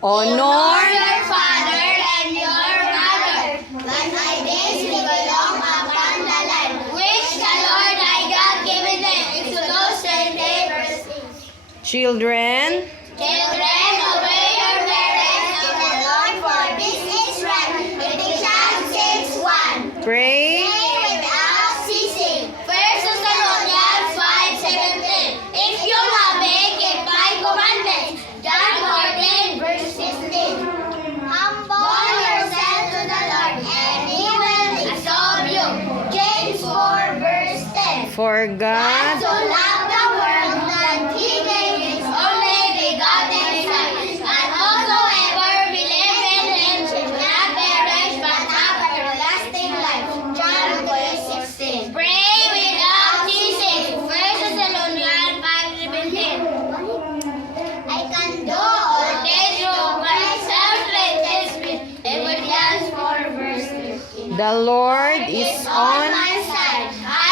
Honor your father and your mother, that thy days may be long upon the land, which the Lord thy God giveth them. Exodus 20, verse 6. children. Children, obey your parents in the Lord, for this is right. Ephesians 6:1. Pray. Pray without ceasing. 1 Thessalonians 5:17. If you love me, keep my commandments. John 14, verse 16. Humble yourself to the Lord, and He will exalt you. James 4, verse 10. For God God so loved the world that He gave His only begotten Son, that whosoever believes in Him should not perish but have everlasting life. John 3:16. Pray without ceasing. 1 Thessalonians 5:17. I can do all things through Christ who strengthens me. Ephesians 4, verse 15. the Lord is On on my side, I